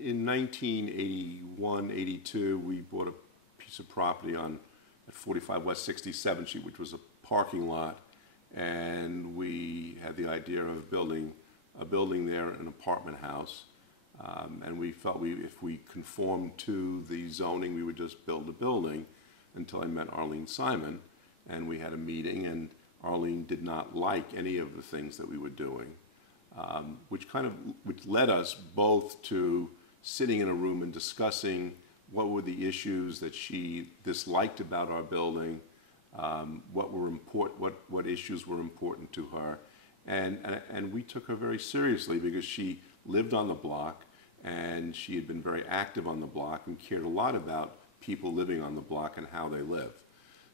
In 1981, 82, we bought a piece of property at 45 West 67th Street, which was a parking lot, and we had the idea of building a building there, an apartment house, and we felt if we conformed to the zoning, we would just build a building until I met Arlene Simon, and we had a meeting, and Arlene did not like any of the things that we were doing, which led us both to sitting in a room and discussing what were the issues that she disliked about our building, what issues were important to her, and we took her very seriously because she lived on the block and she had been very active on the block and cared a lot about people living on the block and how they live.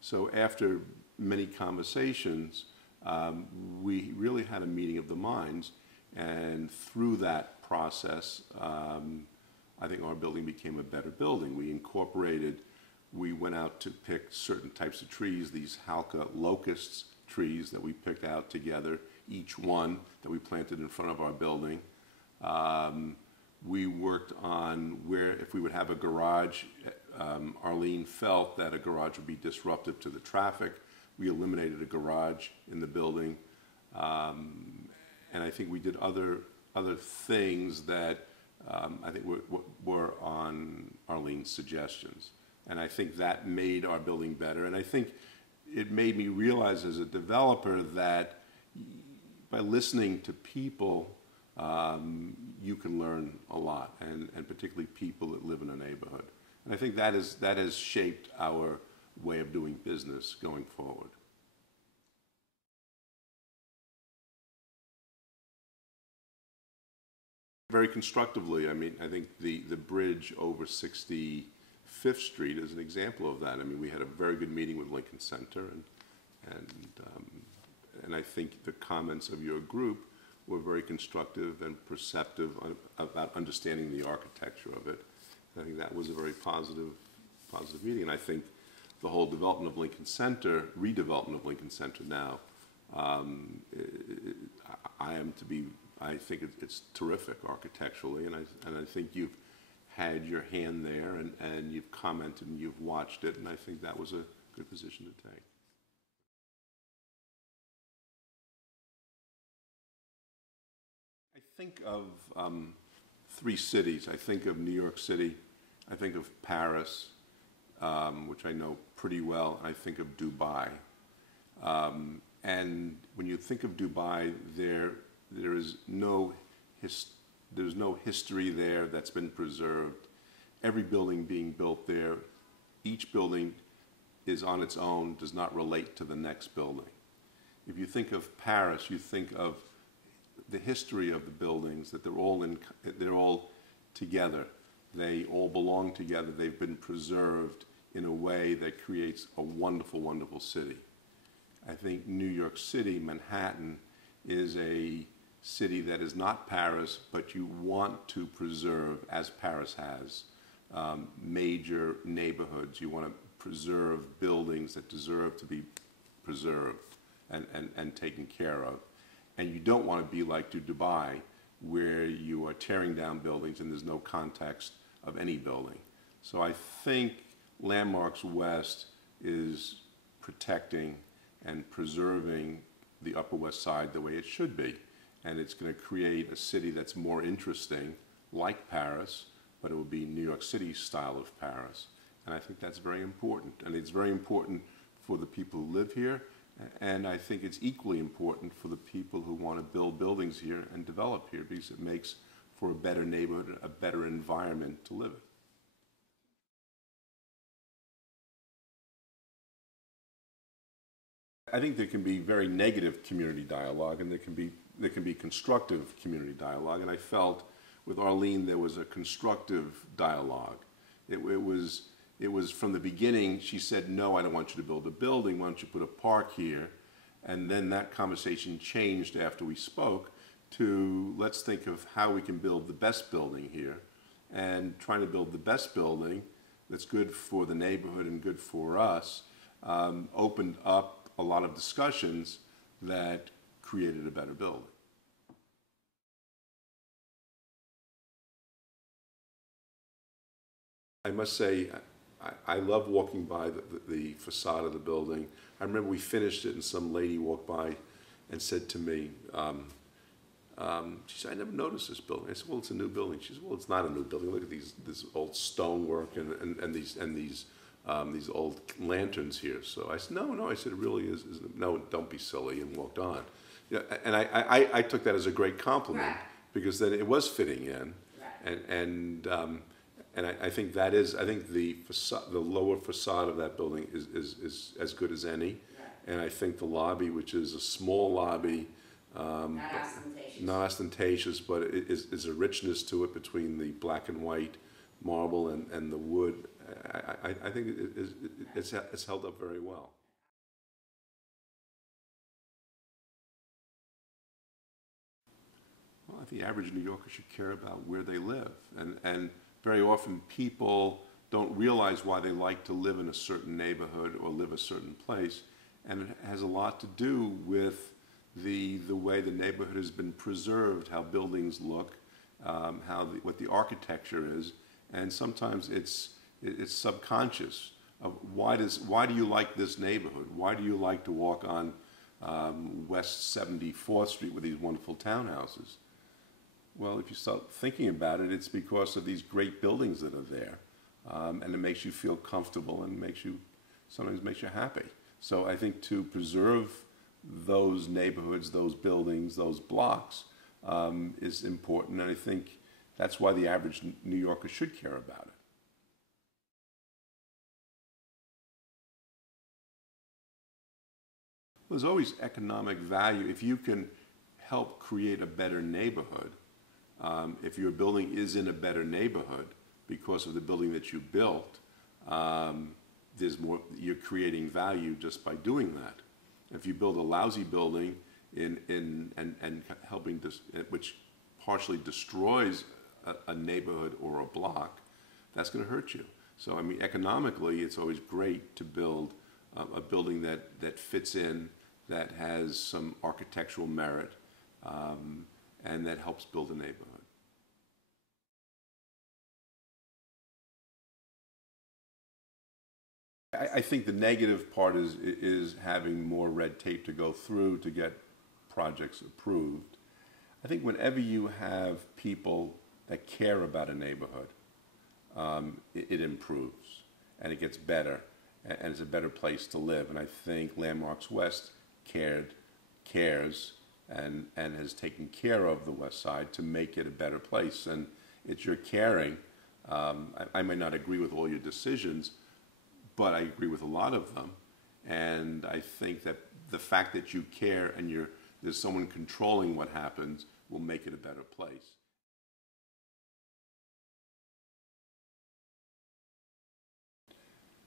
So after many conversations, we really had a meeting of the minds, and through that process, I think our building became a better building. We went out to pick certain types of trees, these Halka locusts trees that we picked out together, each one that we planted in front of our building. We worked on if we would have a garage, Arlene felt that a garage would be disruptive to the traffic. We eliminated a garage in the building. And I think we did other things that I think were on Arlene's suggestions. And I think that made our building better. And I think it made me realize as a developer that by listening to people, you can learn a lot, and particularly people that live in a neighborhood. And I think that has shaped our way of doing business going forward. Very constructively. I mean, I think the bridge over 65th Street is an example of that. I mean, we had a very good meeting with Lincoln Center, and I think the comments of your group were very constructive and perceptive about understanding the architecture of it. And I think that was a very positive meeting. And I think the whole development of Lincoln Center, redevelopment of Lincoln Center now, I think it's terrific architecturally, and I think you've had your hand there, and you've commented and you've watched it, and I think that was a good position to take. I think of three cities. I think of New York City, I think of Paris, which I know pretty well, and I think of Dubai. And when you think of Dubai, there's no history there that's been preserved. Every building being built there, each building is on its own, does not relate to the next building. If you think of Paris, you think of the history of the buildings, that they're all together. They all belong together. They've been preserved in a way that creates a wonderful, wonderful city. I think New York City, Manhattan, is a city that is not Paris, but you want to preserve, as Paris has, major neighborhoods. You want to preserve buildings that deserve to be preserved and taken care of. And you don't want to be like to Dubai, where you are tearing down buildings and there's no context of any building. So I think Landmarks West is protecting and preserving the Upper West Side the way it should be. And it's going to create a city that's more interesting, like Paris, but it will be New York City style of Paris. And I think that's very important. And it's very important for the people who live here, and I think it's equally important for the people who want to build buildings here and develop here, because it makes for a better neighborhood, a better environment to live in. I think there can be very negative community dialogue, and there can be constructive community dialogue. And I felt with Arlene there was a constructive dialogue. It was from the beginning. She said, "No, I don't want you to build a building. Why don't you put a park here?" And then that conversation changed after we spoke to, let's think of how we can build the best building here, and trying to build the best building that's good for the neighborhood and good for us opened up a lot of discussions that created a better building. I must say, I love walking by the facade of the building. I remember we finished it and some lady walked by and said to me, she said, I never noticed this building. I said, well, it's a new building. She said, well, it's not a new building. Look at this old stonework and these old lanterns here. So I said, no. I said, it really is. No, don't be silly, and walked on. Yeah, and I took that as a great compliment, right, because then it was fitting in, right, and I think that is, I think the lower facade of that building is as good as any, right, and I think the lobby, which is a small lobby, not ostentatious, but it is a richness to it between the black and white marble and the wood. I think it's held up very well. Well, I think the average New Yorker should care about where they live, and very often people don't realize why they like to live in a certain neighborhood or live a certain place, and it has a lot to do with the way the neighborhood has been preserved, how buildings look, what the architecture is, and sometimes it's subconscious of why do you like this neighborhood? Why do you like to walk on West 74th Street with these wonderful townhouses? Well, if you start thinking about it, it's because of these great buildings that are there, and it makes you feel comfortable and sometimes makes you happy. So I think to preserve those neighborhoods, those buildings, those blocks is important, and I think that's why the average New Yorker should care about it. There's always economic value if you can help create a better neighborhood. If your building is in a better neighborhood because of the building that you built, you're creating value just by doing that. If you build a lousy building and helping which partially destroys a neighborhood or a block, that's going to hurt you. So I mean, economically, it's always great to build a building that fits in, that has some architectural merit, and that helps build a neighborhood. I think the negative part is having more red tape to go through to get projects approved. I think whenever you have people that care about a neighborhood, it improves and it gets better and it's a better place to live. And I think Landmarks West cares and has taken care of the West Side to make it a better place. And it's your caring. I may not agree with all your decisions, but I agree with a lot of them. And I think that the fact that you care and there's someone controlling what happens will make it a better place.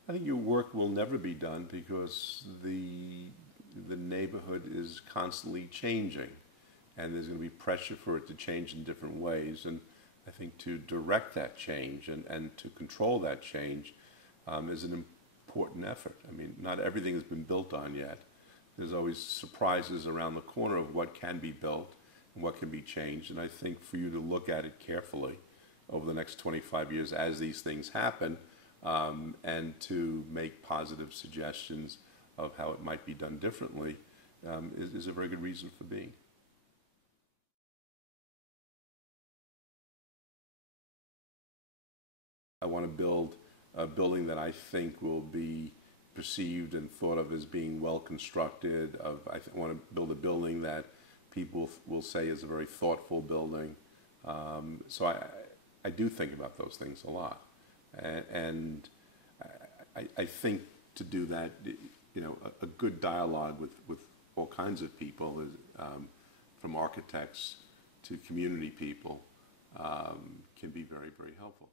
I think your work will never be done because the neighborhood is constantly changing, and there's going to be pressure for it to change in different ways. And I think to direct that change and to control that change is an important effort. I mean, not everything has been built on yet. There's always surprises around the corner of what can be built and what can be changed. And I think for you to look at it carefully over the next 25 years as these things happen, and to make positive suggestions of how it might be done differently is a very good reason for being. I want to build a building that I think will be perceived and thought of as being well constructed. I want to build a building that people will say is a very thoughtful building. So I do think about those things a lot. And I think to do that, you know, a good dialogue with all kinds of people, from architects to community people, can be very, very helpful.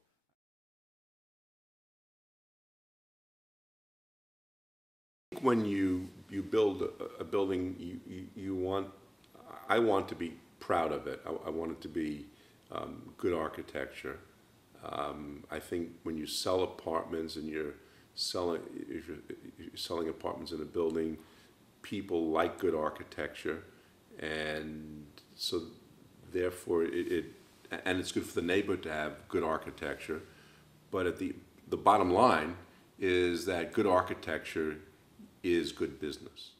When you build a building, I want to be proud of it. I want it to be good architecture. I think when you sell apartments and if you're selling apartments in a building, people like good architecture, and so therefore it's good for the neighborhood to have good architecture. But the bottom line is that good architecture is good business.